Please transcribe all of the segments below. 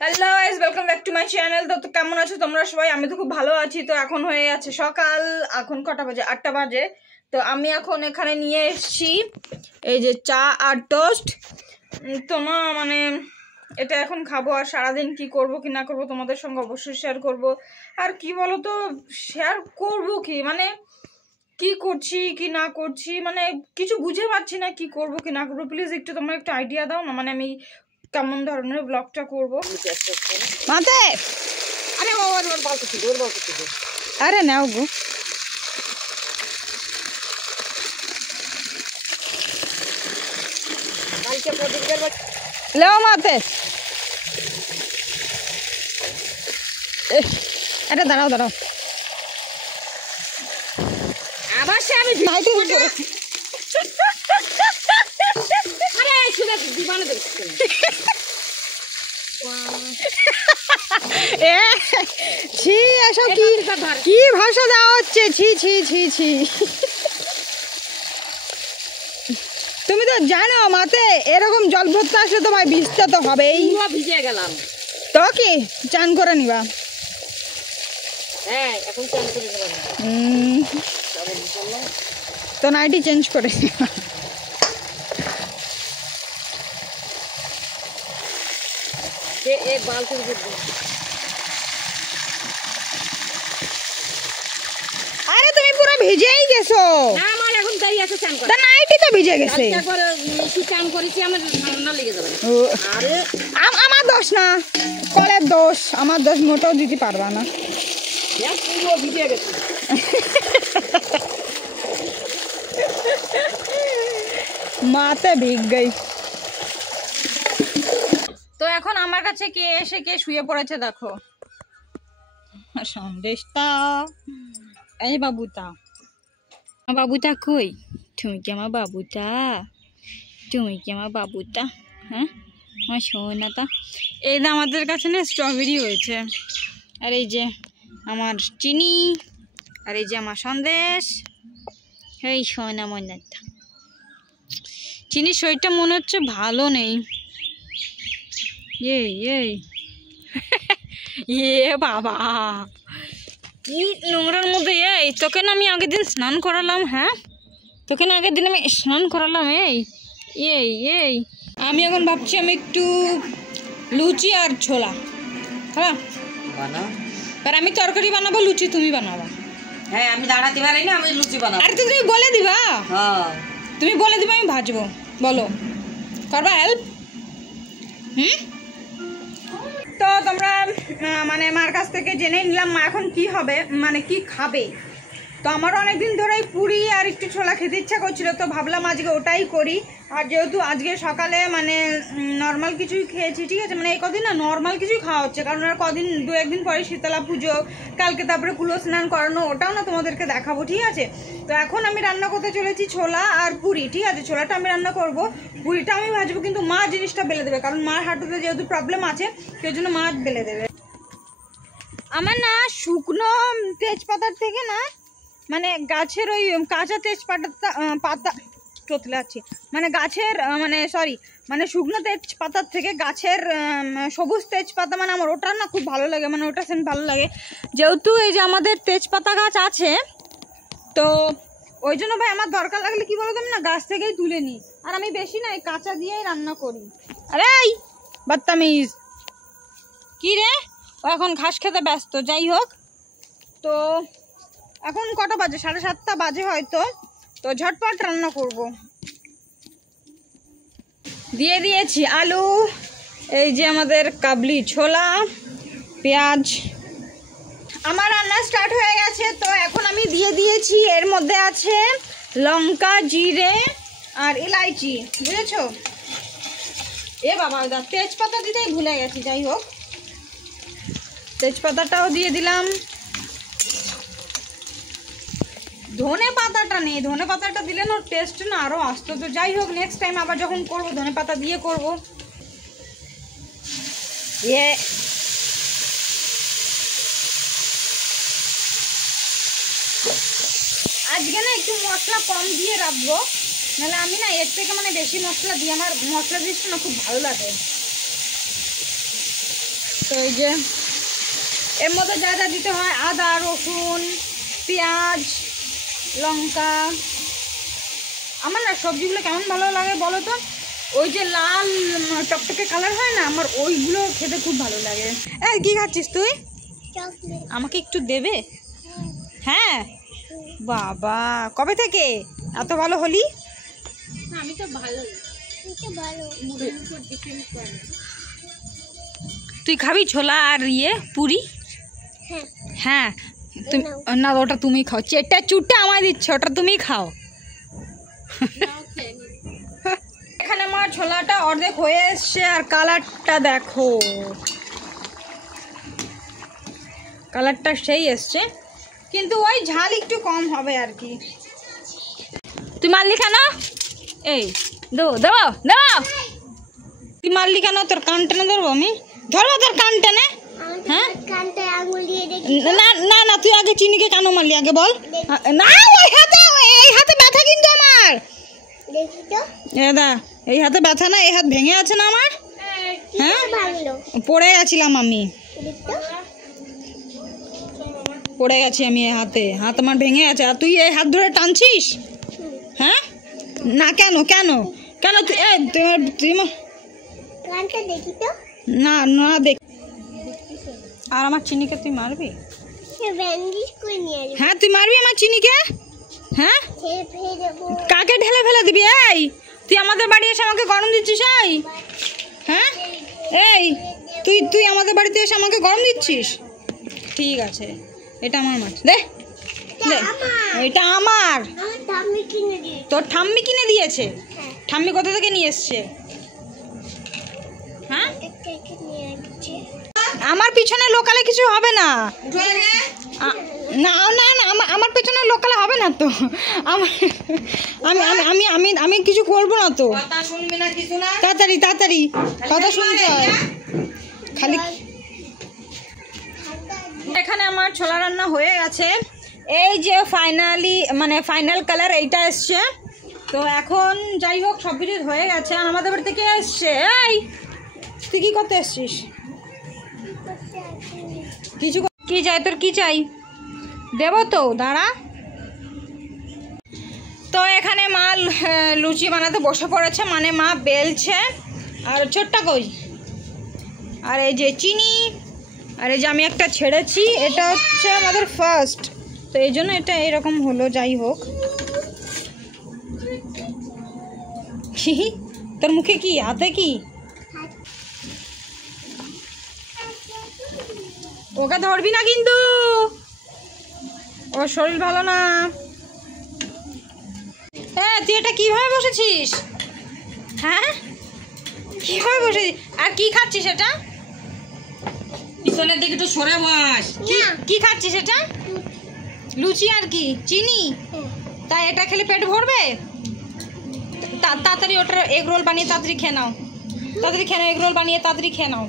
Hello guys, welcome back to my channel. তো কেমন আছো তোমরা সবাই? আমি তো খুব ভালো আছি। তো এখন হয়ে যাচ্ছে সকাল, এখন কটা বাজে? 8টা বাজে। তো আমি এখন এখানে নিয়ে এসেছি এই যে চা আর টোস্ট। তো না মানে এটা এখন খাবো, আর সারাদিন কি করব কি না করব তোমাদের সঙ্গে অবশ্যই শেয়ার করব। আর কি বলো তো, শেয়ার করব কি মানে কি করছি কি না করছি, মানে কিছু বুঝে পাচ্ছি না কি করব কি না করবো। প্লিজ একটু তোমরা একটু আইডিয়া দাও না, মানে আমি কেমন ধরনের ব্লগটা করবো। মাতে আরে ওর বাল করতে দে, ওর বাল করতে দে। আরে নাও গো, কালকে প্রদীপের লেও মাতে। এটা দাঁড়াও দাঁড়াও, আবার সে আমি নাইটি উপরে আরে শুনে দিবানে দেখছি এ ছি, এসব কি কি ভাষা দেওয়া হচ্ছে? ছি ছি ছি ছি। তুমি তো জানো মাতে এরকম জল ভর্তি আসলে তো ভাই ভিজতে তো হবেই। পুরো ভিজে গেলাম। তো কি চান করে নিবা? হ্যাঁ এখন চান করে গেলাম। তো নাইটি চেঞ্জ করে নিবা। সে এক বাল করে দিল। আরে তুমি পুরো ভিজেই গেছো। না আমার এখন দেরি আছে চান করে। তা নাইটি তো ভিজে গেছে। একবার এসে চান করেছি, আমার ঠান্ডা লেগে যাবে। ও, আরে আমার দোষ না, কলের দোষ। আমার দোষ মোটেও দিতে পারবা না। এক পুরো ভিজে গেছে। মাতে ভিগ গই। তো এখন আমার কাছে কে এসে কে শুয়ে পড়েছে দেখো, সন্দেশটা। এই বাবুটা, বাবুটা কই? তুমি কি আমার বাবুটা? তুমি কি আমার বাবুটা? হ্যাঁ আমার সোনাটা। এই না আমাদের কাছে না স্ট্রবেরি হয়েছে, আর এই যে আমার চিনি, আর এই যে আমার সন্দেশ। এই সোনা মনাটা। চিনির শরীরটা মনে হচ্ছে ভালো নেই। এই এই এ বাবা, কি নোংরার মধ্যে। এই তোকে না আমি আগের দিন স্নান করালাম। হ্যাঁ তোকে না আগের দিন আমি স্নান করালাম। এই এই এই আমি এখন ভাবছি আমি একটু লুচি আর ছোলা হ্যাঁ বানাও। আর আমি তরকারি বানাবো, লুচি তুমি বানাবা। হ্যাঁ আমি দাঁড়াতে পারি না, আমি লুচি বানাবো। আরে তো তুমি বলে দিবা। হ্যাঁ তুমি বলে দিবা, আমি ভাজবো। বলো, করবা হেল্প? তো তোমরা মানে মার কাছ থেকে জেনে নিলাম মা এখন কি হবে, মানে কি খাবে। তো আমারও অনেকদিন ধরেই পুরি আর একটু ছোলা খেতে ইচ্ছা করছিল, তো ভাবলাম আজকে ওটাই করি। আর যেহেতু আজকে সকালে মানে নর্মাল কিছুই খেয়েছি, ঠিক আছে, মানে এই কদিন না নর্মাল কিছুই খাওয়া হচ্ছে, কারণ আর কদিন দু একদিন পরে শীতলা পুজো, কালকে তারপরে কুলো স্নান করানো, ওটাও না তোমাদেরকে দেখাবো, ঠিক আছে। তো এখন আমি রান্না করতে চলেছি ছোলা আর পুরি, ঠিক আছে। ছোলাটা আমি রান্না করব, পুরিটা আমি ভাজবো, কিন্তু মা জিনিসটা বেলে দেবে, কারণ মার হাঁটুতে যেহেতু প্রবলেম আছে সেই জন্য মা বেলে দেবে। আমার না শুকনো তেজপাতার থেকে না মানে গাছের ওই কাঁচা তেজপাতা পাতা চতলে আছে, মানে গাছের মানে সরি মানে শুকনো তেজপাতার থেকে গাছের সবুজ তেজপাতা, মানে আমার ওটা না খুব ভালো লাগে, মানে ওটা সেন ভালো লাগে। যেহেতু এই যে আমাদের তেজপাতা গাছ আছে, তো ওই জন্য ভাই আমার দরকার লাগলে কি বলতো আমি না গাছ থেকেই তুলে নিই, আর আমি বেশি না এই কাঁচা দিয়েই রান্না করি। আরে এই বদতামিজ কি রে, ও এখন ঘাস খেতে ব্যস্ত। যাই হোক, তো এখন কটা বাজে? 7:30 বাজে হয়তো। তো ঝটপট রান্না করব। দিয়ে দিয়েছি আলু, এই যে আমাদের কাবলি ছোলা, পেঁয়াজ। আমার রান্না স্টার্ট হয়ে গেছে। তো এখন আমি দিয়ে দিয়েছি, এর মধ্যে আছে লঙ্কা, জিরে আর এলাইচি, বুঝেছো? এ বাবা তেজপাতা দিতেই ভুলে গেছি। যাই হোক, তেজপাতাটাও দিয়ে দিলাম। ধনে পাতাটা নেই, ধনে পাতাটা দিলে না টেস্ট না আরো আসতো। তো যাই হোক, নেক্সট টাইম আবার যখন করবো ধনে পাতা দিয়ে করবো। আজকে না একটু মশলা কম দিয়ে রাখবো, নাহলে আমি না এর থেকে মানে বেশি মশলা দিই, আমার মশলা জিনিসটা না খুব ভালো লাগে। এই যে এর মধ্যে যা যা দিতে হয়, আদা, রসুন, পেঁয়াজ, লঙ্কা। আমার না সবজিগুলো কেমন ভালো লাগে বলো তো, ওই যে লাল টকটকে কালার হয় না, আমার ওইগুলো খেতে খুব ভালো লাগে। এই কি খাচ্ছিস তুই? আমাকে একটু দেবে? হ্যাঁ বাবা, কবে থেকে এত ভালো হলি? আমি তো ভালো। তুই খাবি ছোলা আর পুরি? হ্যাঁ তুমি না, ওটা তুমি খাও, চেটটা চুটটা আমায় দিচ্ছে, ওটা তুমি খাও। এখানে আমার ছোলাটা অর্ধেক হয়ে এসছে, আর কালারটা দেখো, কালারটা সেই এসছে, কিন্তু ওই ঝাল একটু কম হবে আর কি। তুই মারলি কেন? এই দেবো দেবো দেবো, তুই মারলি কেন? তোর কান টেনে ধরবো আমি, ধরবো তোর কান টেনে? হ্যাঁ না না না, তুই আগে চিনিকে কেন মারলি আগে বল। না ওই হাতে, এই হাতে ব্যথা কিন্তু আমার। এই হাতে ব্যথা না, এই হাত ভেঙে আছে না আমার। হ্যাঁ পড়ে গেছিলাম আমি, পড়ে গেছি আমি, এই হাতে, হাত আমার ভেঙে আছে, আর তুই এই হাত ধরে টানছিস? হ্যাঁ না, কেন কেন কেন তুই তুই না না দেখ। আর আমার চিনিকে তুই মারবি? হ্যাঁ তুই মারবি আমার চিনিকে? হ্যাঁ কাকে ঢেলে ফেলে দিবি? এই তুই আমাদের বাড়ি এসে আমাকে গরম দিচ্ছিস? এই হ্যাঁ এই তুই তুই আমাদের বাড়িতে এসে আমাকে গরম দিচ্ছিস? ঠিক আছে, এটা আমার মাছ, দে দে, এটা আমার। তোর ঠাম্মি কিনে দিয়েছে? ঠাম্মি কোথা থেকে নিয়ে এসছে? হ্যাঁ আমার পিছনে লোকালে কিছু হবে না, না না না, আমার পেছনে লোকালে হবে না তো, আমি আমি আমি আমি কিছু করবো না তো। তাড়াতাড়ি তাড়াতাড়ি কথা শুনতে হয় খালি। এখানে আমার ছোলা রান্না হয়ে গেছে, এই যে ফাইনালি মানে ফাইনাল কালার এইটা এসছে। তো এখন যাই হোক সব কিছু হয়ে গেছে। আমাদের বাড়ি থেকে এসছে। এই তুই কী করতে এসছিস? কিছু কি চাই তোর? কি চাই দেবো তো, দাঁড়া। তো এখানে মা লুচি বানাতে বসে পড়েছে, মানে মা বেলছে। আর ছোট্টা কই, আর এই যে চিনি, আর এই যে আমি একটা ছেড়েছি, এটা হচ্ছে আমাদের ফার্স্ট, তো এই জন্য এটা এরকম হলো। যাই হোক, তোর মুখে কি, হাতে কি? ওকে ধরবি না কিন্তু, ওর শরীর ভালো না। হ্যাঁ তুই এটা কিভাবে বসেছিস? হ্যাঁ কিভাবে বসেছিস? আর কি খাচ্ছিস এটা? পিছনের দিকে একটু সরে বস। কি খাচ্ছিস এটা? লুচি আর কি? চিনি? তাই এটা খেলে পেট ভরবে? তাড়াতাড়ি ওটা এগ রোল বানিয়ে তাড়াতাড়ি খেয়ে নাও, তাড়াতাড়ি খেয়ে নাও, এগ রোল বানিয়ে তাড়াতাড়ি খেয়ে নাও।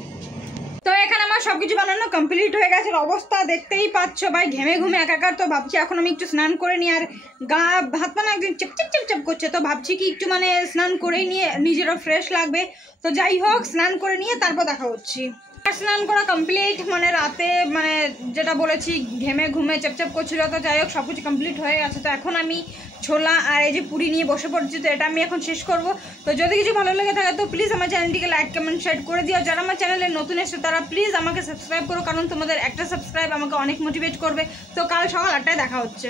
তো এখানে আমার সব কিছু বানানো কমপ্লিট হয়ে গেছে। অবস্থা দেখতেই পাচ্ছ ভাই, ঘেমে ঘুমে একাকার। তো ভাবছি এখন আমি একটু স্নান করে নিই, আর গা হাত পা না একদিন চেপচেপ চেপচেপ করছে, তো ভাবছি কি একটু মানে স্নান করেই নিয়ে নিজেরও ফ্রেশ লাগবে। তো যাই হোক স্নান করে নিয়ে তারপর দেখা হচ্ছি। স্নান করা কমপ্লিট, মানে রাতে মানে যেটা বলেছি ঘেমে ঘুমে চেপচেপ করছিল, তো যাই হোক সব কিছু কমপ্লিট হয়ে গেছে। তো এখন আমি ছোলা আর এই যে পুরি নিয়ে বসে পড়ছি, তো এটা আমি এখন শেষ করব। তো যদি কিছু ভালো লেগে থাকে তো প্লিজ আমার চ্যানেলটিকে লাইক কমেন্ট শেয়ার করে দিও। যারা আমার চ্যানেলে নতুন এসে তারা প্লিজ আমাকে সাবস্ক্রাইব করো, কারণ তোমাদের একটা সাবস্ক্রাইব আমাকে অনেক মোটিভেট করবে। তো কাল সকাল 8টায় দেখা হচ্ছে।